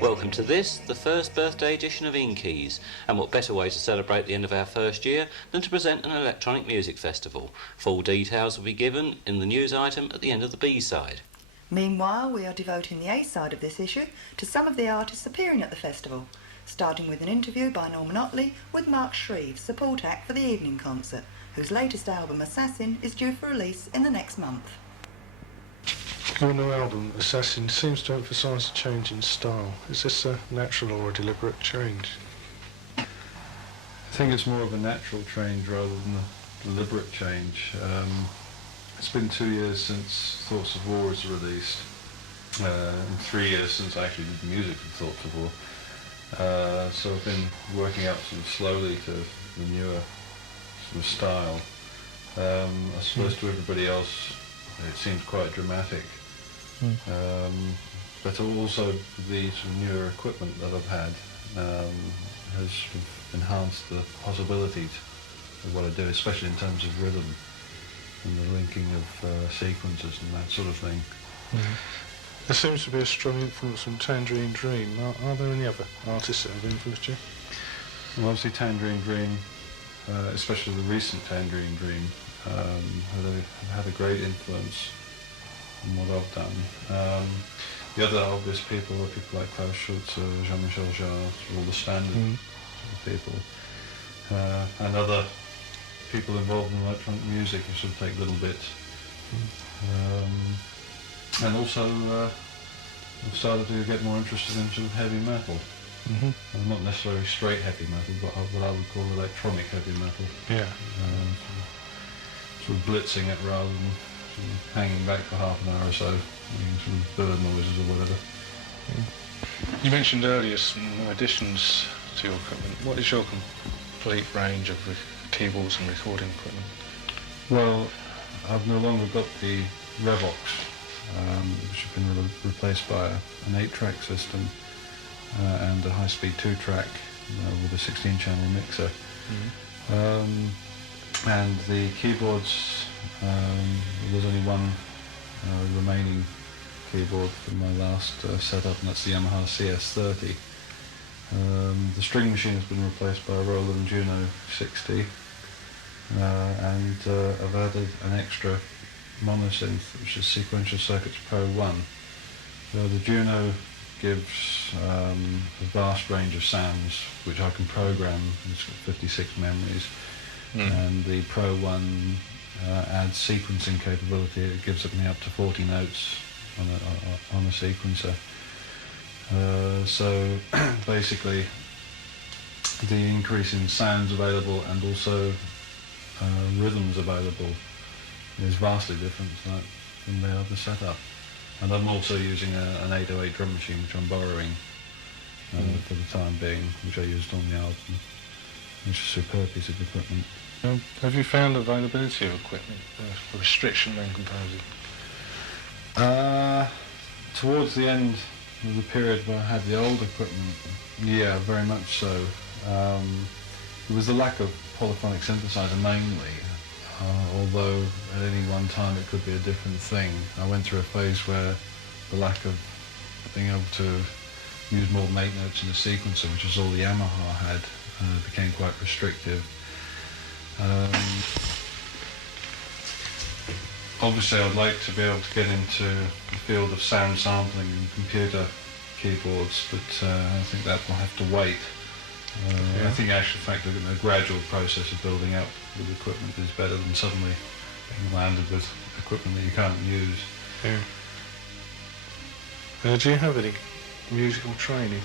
Welcome to this, the first birthday edition of Inkeys, and what better way to celebrate the end of our first year than to present an electronic music festival. Full details will be given in the news item at the end of the B-side. Meanwhile, we are devoting the A-side of this issue to some of the artists appearing at the festival, starting with an interview by Norman Otley with Mark Shreeve, support act for the evening concert, whose latest album, Assassin, is due for release in the next month. Your new album, Assassin, seems to emphasise a change in style. Is this a natural or a deliberate change? I think it's more of a natural change rather than a deliberate change. It's been 2 years since Thoughts of War was released, and 3 years since I actually did the music for Thoughts of War. So I've been working out sort of slowly to the newer sort of style. I suppose to everybody else it seems quite dramatic. But also the sort of newer equipment that I've had has sort of enhanced the possibilities of what I do, especially in terms of rhythm and the linking of sequences and that sort of thing. There seems to be a strong influence from Tangerine Dream. Are there any other artists that have influenced you? Well, obviously Tangerine Dream, especially the recent Tangerine Dream, had a great influence on what I've done. The other obvious people are people like Klaus Schulze, Jean-Michel Jarre, all the standard sort of people. And other people involved in electronic music who sort of take little bits. And also I've started to get more interested in sort of heavy metal. Not necessarily straight heavy metal, but what I would call electronic heavy metal. Yeah. Sort of blitzing it rather than sort of hanging back for half an hour or so, making sort of bird noises or whatever. You mentioned earlier some additions to your equipment. What is your complete range of keyboards and recording equipment? Well, I've no longer got the Revox, which has been replaced by an 8-track system and a high-speed 2-track with a 16-channel mixer. And the keyboards, there's only one remaining keyboard from my last setup, and that's the Yamaha CS30. The string machine has been replaced by a Roland Juno 60, and I've added an extra monosynth, which is Sequential Circuits Pro 1. So the Juno gives a vast range of sounds which I can program. It's got 56 memories. And the Pro 1 adds sequencing capability. It gives me up to 40 notes on a sequencer. So basically the increase in sounds available and also rhythms available is vastly different from the other setup. And I'm also using an 808 drum machine, which I'm borrowing for the time being, which I used on the album. It's a superb piece of equipment. Have you found availability of equipment a restriction when composing? Towards the end of the period where I had the old equipment, yeah, very much so. It was the lack of polyphonic synthesizer mainly. although at any one time it could be a different thing. I went through a phase where the lack of being able to use more make notes in the sequencer, which is all the Yamaha had, became quite restrictive. Obviously I'd like to be able to get into the field of sound sampling and computer keyboards, but I think that will have to wait. I think actually the fact that a gradual process of building up with equipment is better than suddenly being landed with equipment that you can't use. Yeah. Do you have any musical training?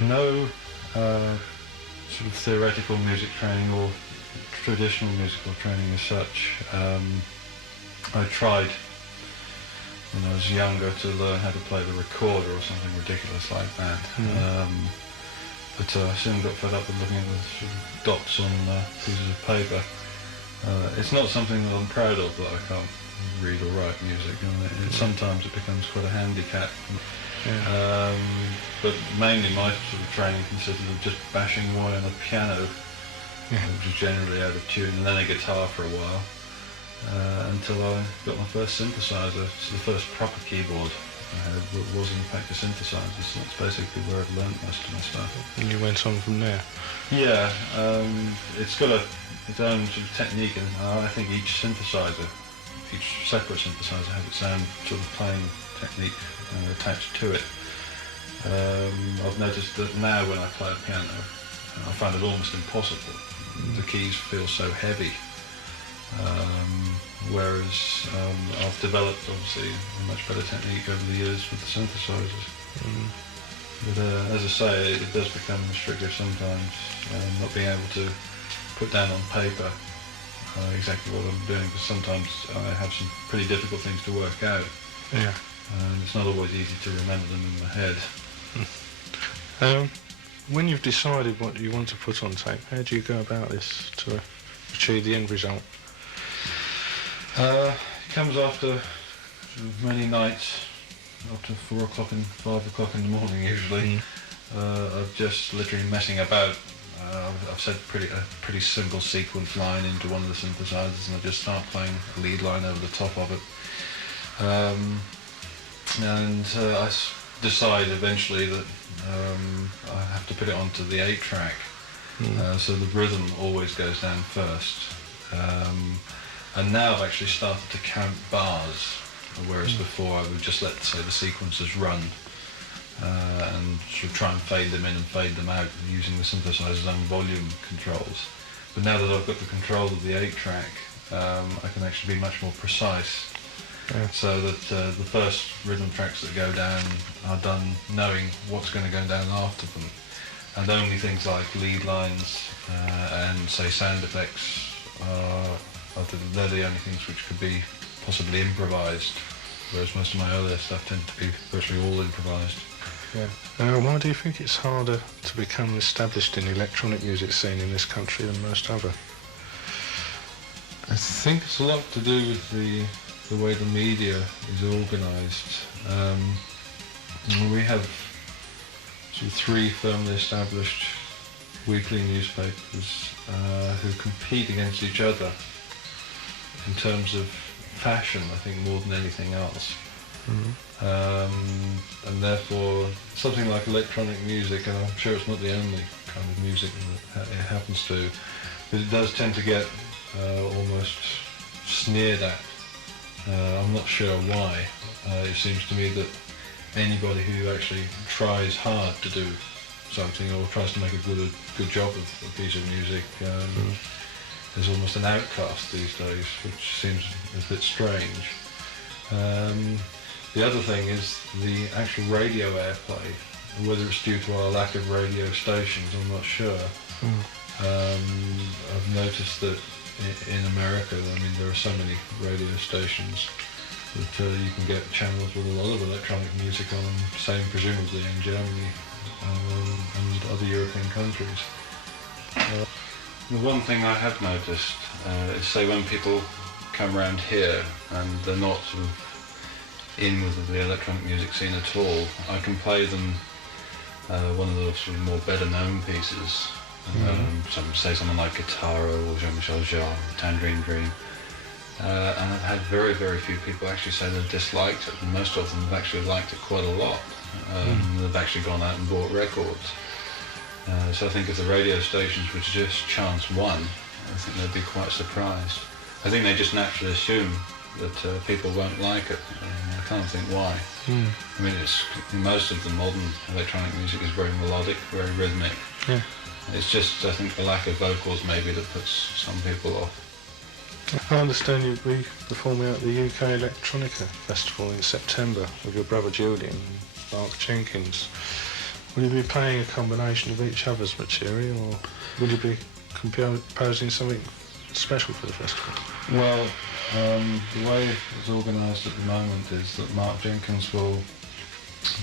No sort of theoretical music training or traditional musical training as such. I tried when I was younger to learn how to play the recorder or something ridiculous like that. But I soon got fed up with looking at the sort of dots on pieces of paper. It's not something that I'm proud of, that I can't read or write music. Sometimes it becomes quite a handicap. But mainly my sort of training consisted of just bashing away on the piano, which was generally out of tune, and then a guitar for a while, until I got my first synthesizer. So the first proper keyboard I had was in fact a synthesizer, so that's basically where I've learned most of my stuff. And you went on from there? Yeah, it's got its own sort of technique, and I think each separate synthesizer has its own sort of playing technique attached to it. I've noticed that now when I play a piano, I find it almost impossible. The keys feel so heavy. Whereas I've developed obviously a much better technique over the years with the synthesizers. But as I say, it does become restrictive sometimes, not being able to put down on paper exactly what I'm doing, because sometimes I have some pretty difficult things to work out. Yeah. It's not always easy to remember them in my head. When you've decided what you want to put on tape, how do you go about this to achieve the end result? It comes after sort of many nights, up to 4 o'clock and 5 o'clock in the morning usually, of just literally messing about. I've set a pretty simple sequence line into one of the synthesizers, and I just start playing a lead line over the top of it. And I decide eventually that I have to put it onto the 8-track, so the rhythm always goes down first. And now I've actually started to count bars, whereas before I would just let, say, the sequences run and sort of try and fade them in and fade them out using the synthesizer's own volume controls. But now that I've got the control of the 8-track, I can actually be much more precise. So that the first rhythm tracks that go down are done knowing what's going to go down after them. And only things like lead lines and, say, sound effects they're the only things which could be possibly improvised, whereas most of my earlier stuff tend to be virtually all improvised. Why do you think it's harder to become established in the electronic music scene in this country than most other? I think it's a lot to do with the way the media is organised. We have sort of 3 firmly established weekly newspapers who compete against each other in terms of fashion, I think, more than anything else. And therefore something like electronic music, and I'm sure it's not the only kind of music that it happens to, but it does tend to get almost sneered at. I'm not sure why. It seems to me that anybody who actually tries hard to do something or tries to make a good job of a piece of music is almost an outcast these days, which seems a bit strange. The other thing is the actual radio airplay. Whether it's due to our lack of radio stations, I'm not sure. I've noticed that in America, I mean, there are so many radio stations that you can get channels with a lot of electronic music on them, same presumably in Germany and other European countries. The one thing I have noticed is, say, when people come around here and they're not sort of in with the electronic music scene at all, I can play them one of the sort of more better known pieces Say someone like Guitaro or Jean-Michel Jarre, Tangerine Dream. And I've had very, very few people actually say they've disliked it, and most of them have actually liked it quite a lot. They've actually gone out and bought records. So I think if the radio stations were to just chance one, I think they'd be quite surprised. I think they just naturally assume that people won't like it. I can't think why. I mean, most of the modern electronic music is very melodic, very rhythmic. Yeah. It's just, I think, the lack of vocals maybe that puts some people off. I understand you'll be performing at the UK Electronica Festival in September with your brother Julian and Mark Jenkins. Will you be playing a combination of each other's material, or will you be composing something special for the festival? Well, the way it's organised at the moment is that Mark Jenkins will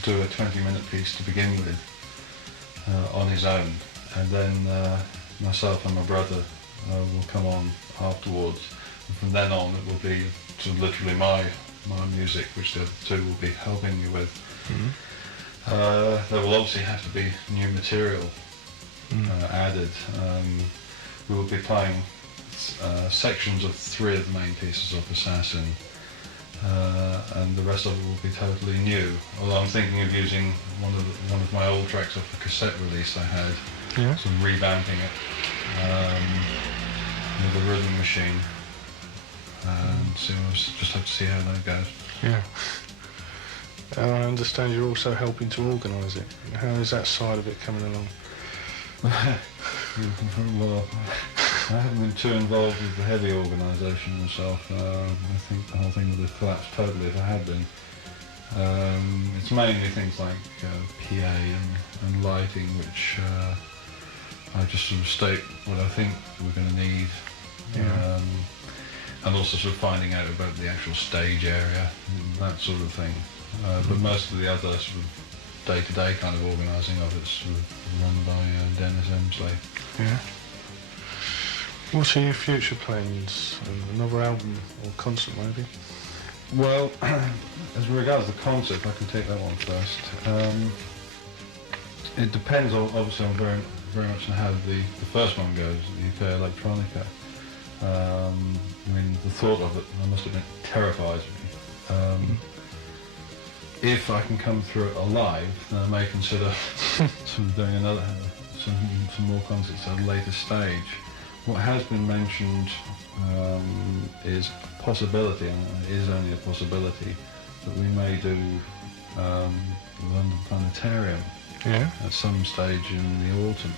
do a 20-minute piece to begin with on his own, and then myself and my brother will come on afterwards. And from then on it will be sort of literally my music, which the other two will be helping me with. There will obviously have to be new material added. We will be playing sections of 3 of the main pieces of Assassin, and the rest of it will be totally new. Although I'm thinking of using one of my old tracks off the cassette release I had, sort of revamping it with a rhythm machine, and so we'll just have to see how that goes. Yeah. And I understand you're also helping to organise it. How is that side of it coming along? Well, I haven't been too involved with the heavy organisation myself. I think the whole thing would have collapsed totally if I had been. It's mainly things like PA and lighting, which I just sort of state what I think we're going to need. And also sort of finding out about the actual stage area, that sort of thing. But most of the other sort of day-to-day kind of organising of it's sort of run by Dennis Emsley. Yeah. What are your future plans? Another album or concert maybe? Well, as regards the concert, if I can take that one first, it depends obviously on very much on how the first one goes, the UK Electronica. I mean, the thought of it, I must admit, terrifies me. If I can come through it alive, then I may consider sort of doing some more concerts at a later stage. What has been mentioned is a possibility, and it is only a possibility, that we may do the London Planetarium at some stage in the autumn.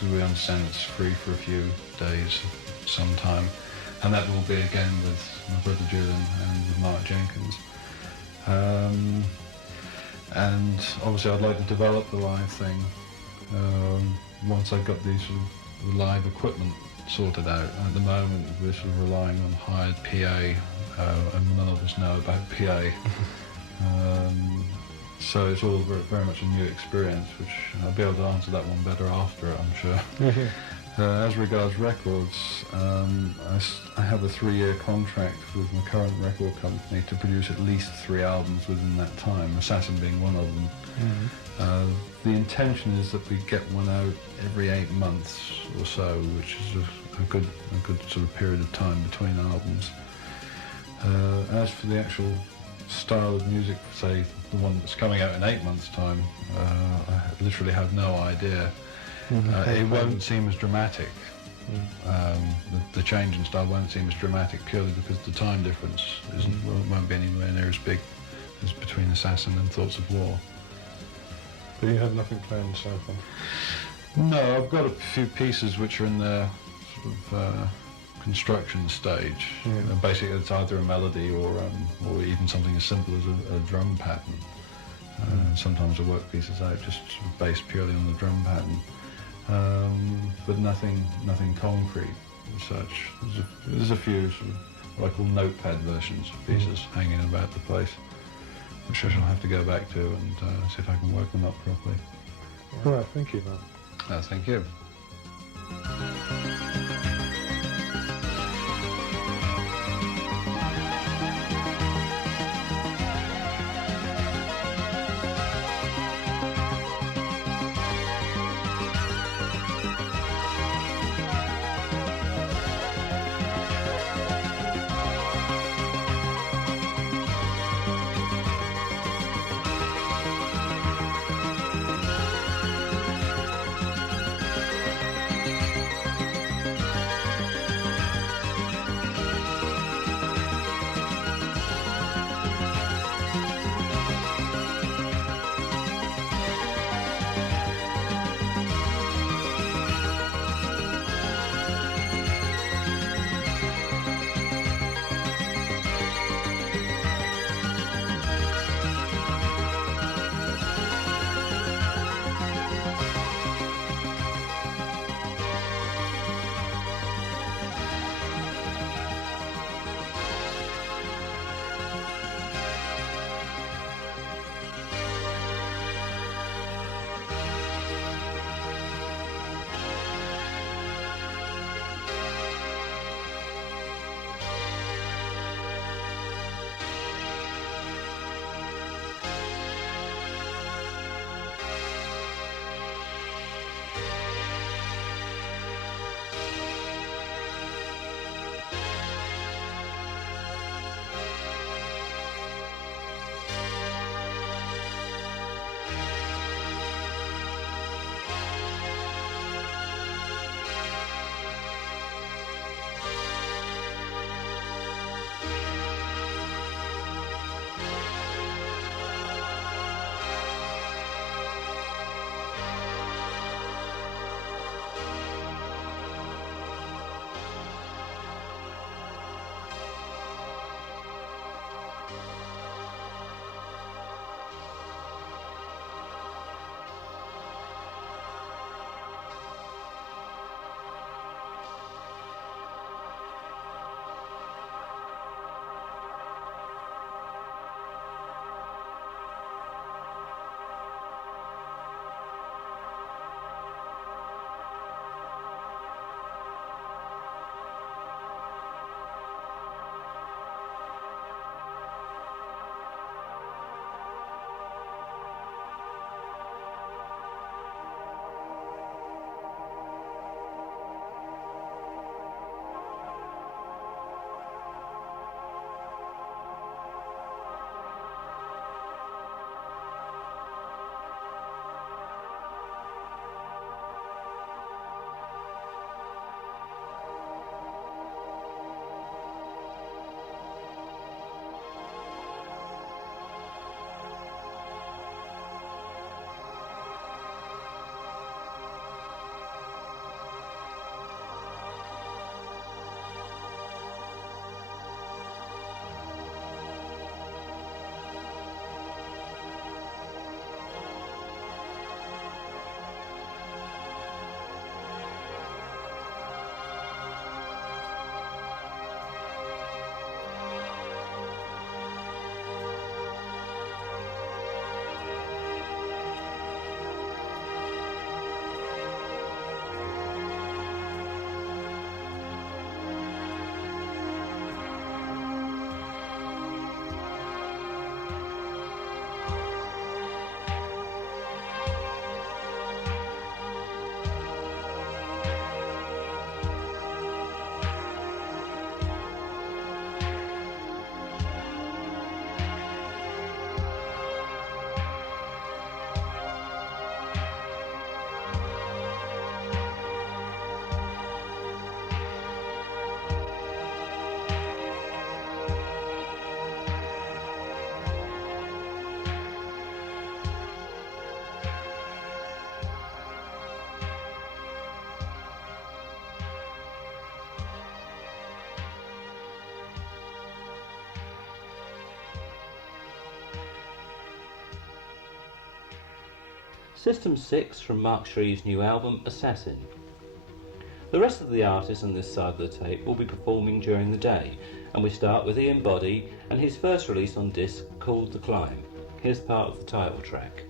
Do we understand it's free for a few days sometime, and that will be again with my brother Julian and with Mark Jenkins. And obviously I'd like to develop the live thing once I've got these sort of live equipment sorted out. At the moment we're sort of relying on hired PA, and none of us know about PA. So it's all very much a new experience, which I'll be able to answer that one better after it, I'm sure. As regards records, I have a 3-year contract with my current record company to produce at least 3 albums within that time, Assassin being one of them. The intention is that we get one out every 8 months or so, which is a good sort of period of time between albums. As for the actual style of music, say the one that's coming out in 8 months' time, I literally have no idea. It won't seem as dramatic. The change in style won't seem as dramatic purely because the time difference won't be anywhere near as big as between Assassin and Thoughts of War. But you have nothing planned so far? No, I've got a few pieces which are in the sort of construction stage. Basically it's either a melody or even something as simple as a drum pattern. Sometimes I work pieces out just sort of based purely on the drum pattern. But nothing concrete as such. There's a few sort of what I call notepad versions of pieces hanging about the place, which I shall have to go back to and see if I can work them up properly. Right, thank you, Matt. Thank you. System 6 from Mark Shreeve's new album Assassin. The rest of the artists on this side of the tape will be performing during the day, and we start with Boddy and his first release on disc called The Climb. Here's part of the title track.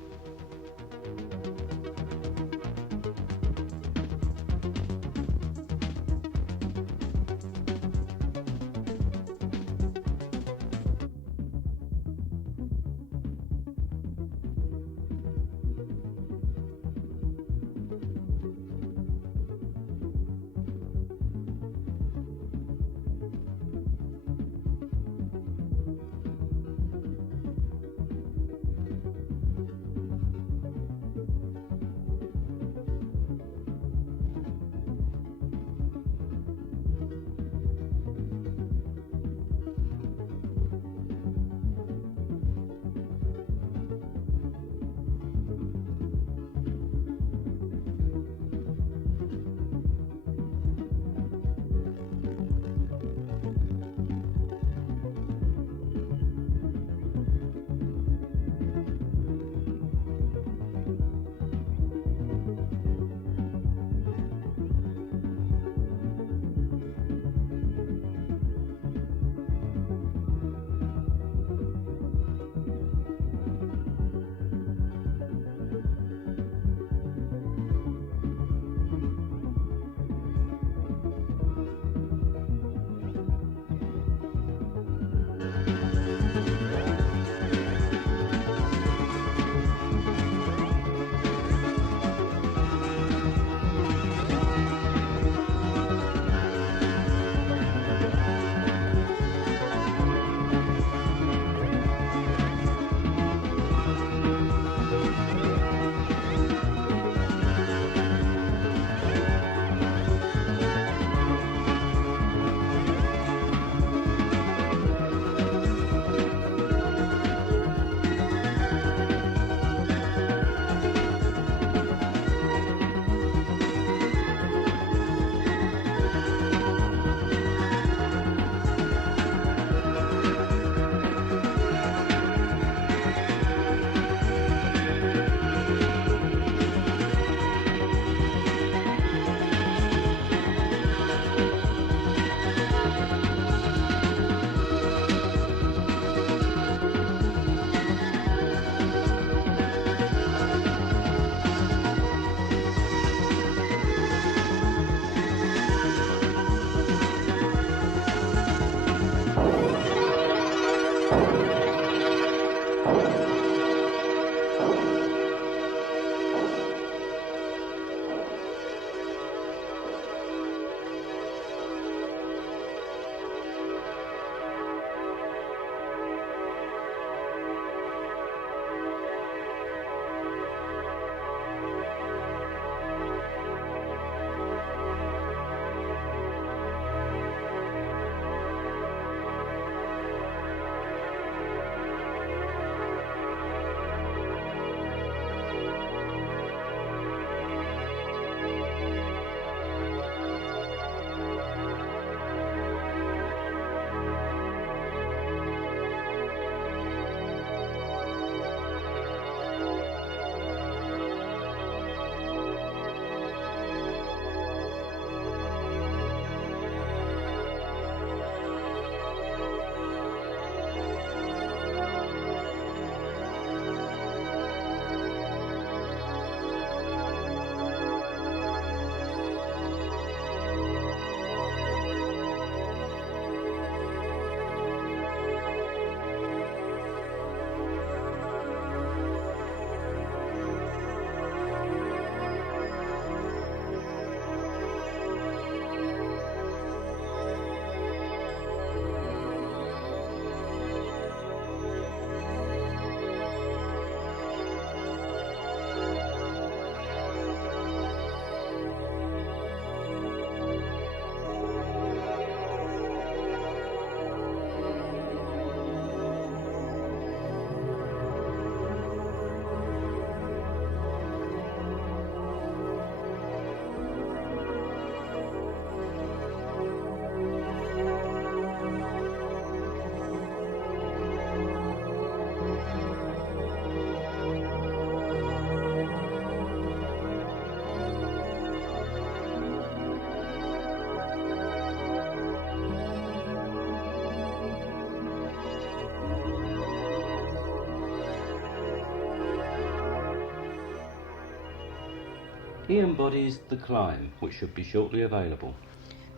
He embodies The Climb, which should be shortly available.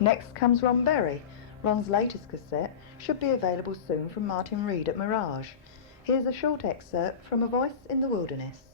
Next comes Ron Berry. Ron's latest cassette should be available soon from Martin Reed at Mirage. Here's a short excerpt from A Voice in the Wilderness.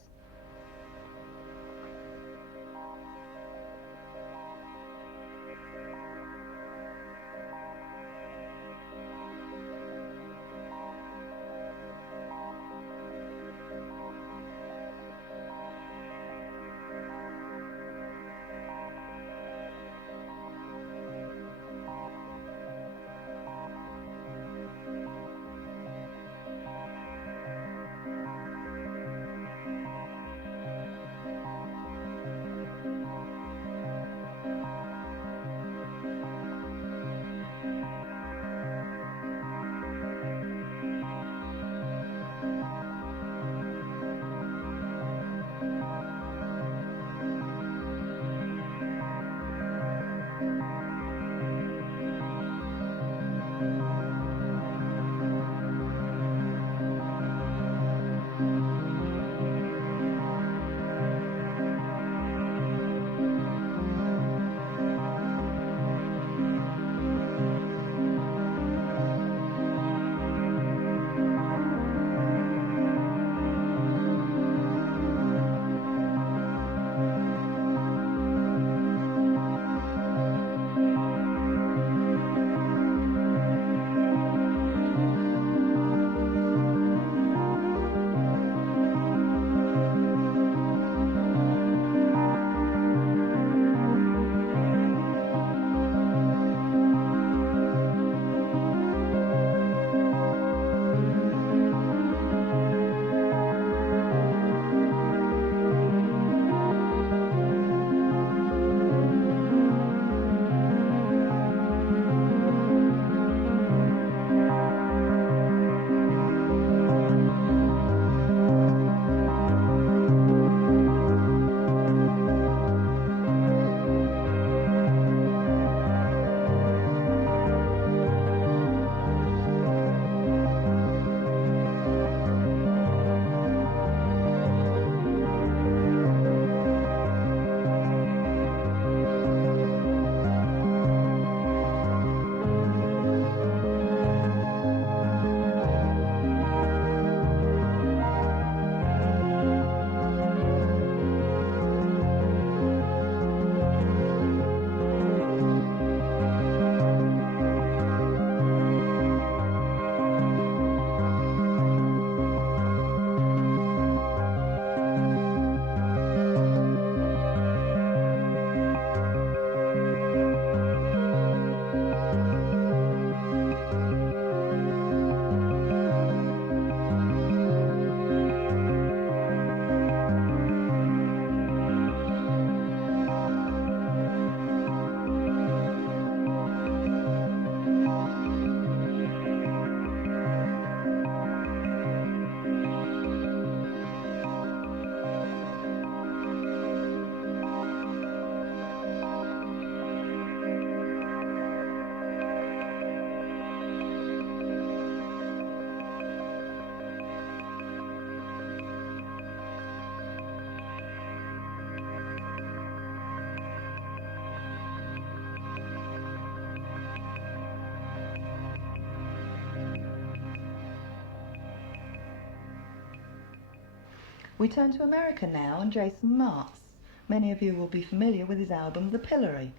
We turn to America now and Jason Martz. Many of you will be familiar with his album The Pillory.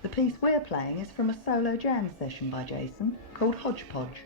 The piece we're playing is from a solo jam session by Jason called Hodgepodge.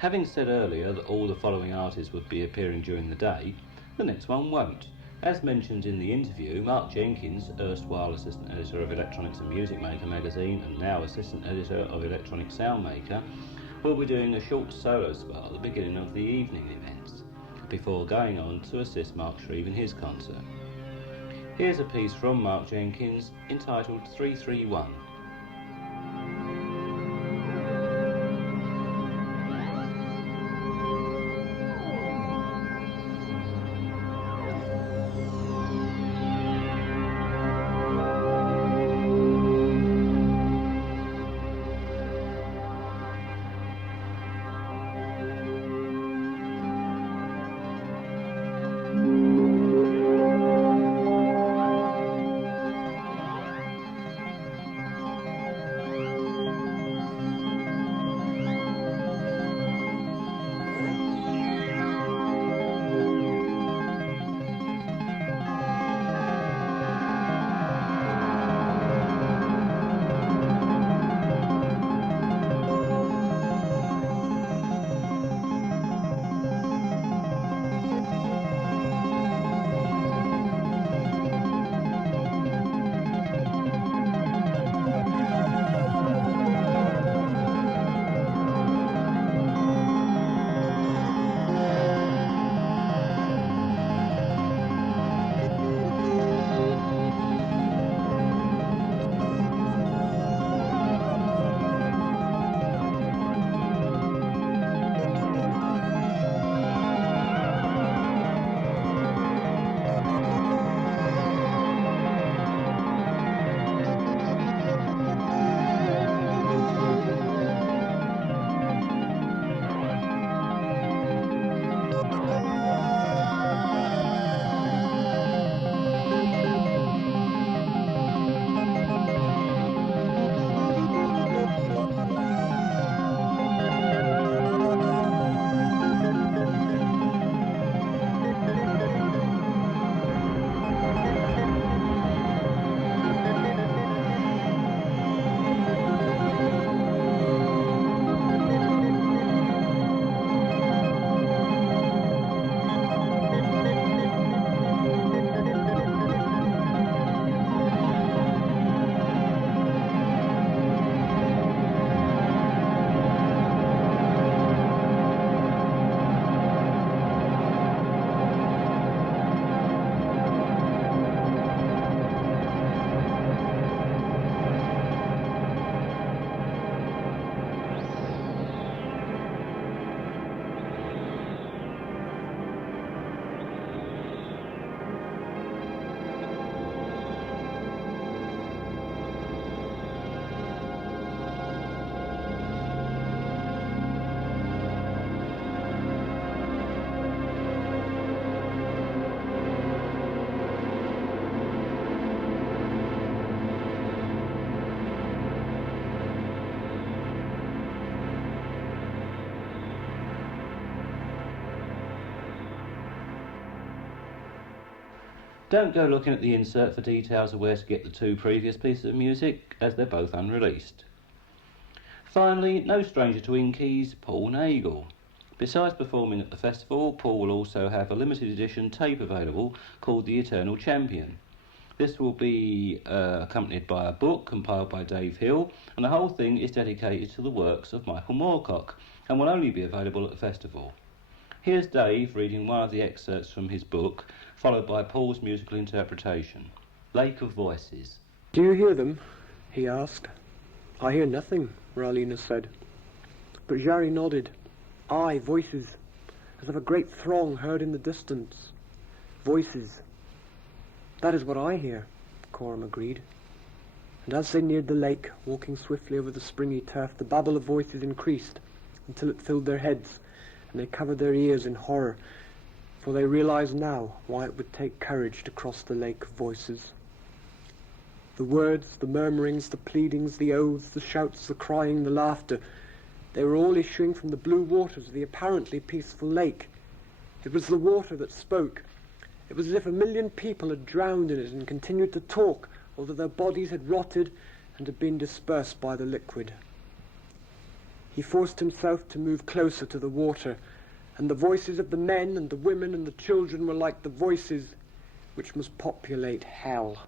Having said earlier that all the following artists would be appearing during the day, the next one won't. As mentioned in the interview, Mark Jenkins, erstwhile assistant editor of Electronics and Music Maker magazine and now assistant editor of Electronic Sound Maker, will be doing a short solo spot at the beginning of the evening events, before going on to assist Mark Shreeve in his concert. Here's a piece from Mark Jenkins entitled 331. Don't go looking at the insert for details of where to get the two previous pieces of music, as they're both unreleased. Finally, no stranger to Inkeys, Paul Nagle. Besides performing at the festival, Paul will also have a limited edition tape available called The Eternal Champion. This will be accompanied by a book compiled by Dave Hill, and the whole thing is dedicated to the works of Michael Moorcock and will only be available at the festival. Here's Dave reading one of the excerpts from his book, followed by Paul's musical interpretation. Lake of Voices. "Do you hear them?" he asked. "I hear nothing," Ralina said. But Jarry nodded. "Aye, voices, as of a great throng heard in the distance. Voices. That is what I hear," Coram agreed. And as they neared the lake, walking swiftly over the springy turf, the babble of voices increased until it filled their heads, and they covered their ears in horror, for they realized now why it would take courage to cross the lake of voices. The words, the murmurings, the pleadings, the oaths, the shouts, the crying, the laughter, they were all issuing from the blue waters of the apparently peaceful lake. It was the water that spoke. It was as if 1,000,000 people had drowned in it and continued to talk, although their bodies had rotted and had been dispersed by the liquid. He forced himself to move closer to the water, and the voices of the men and the women and the children were like the voices which must populate hell.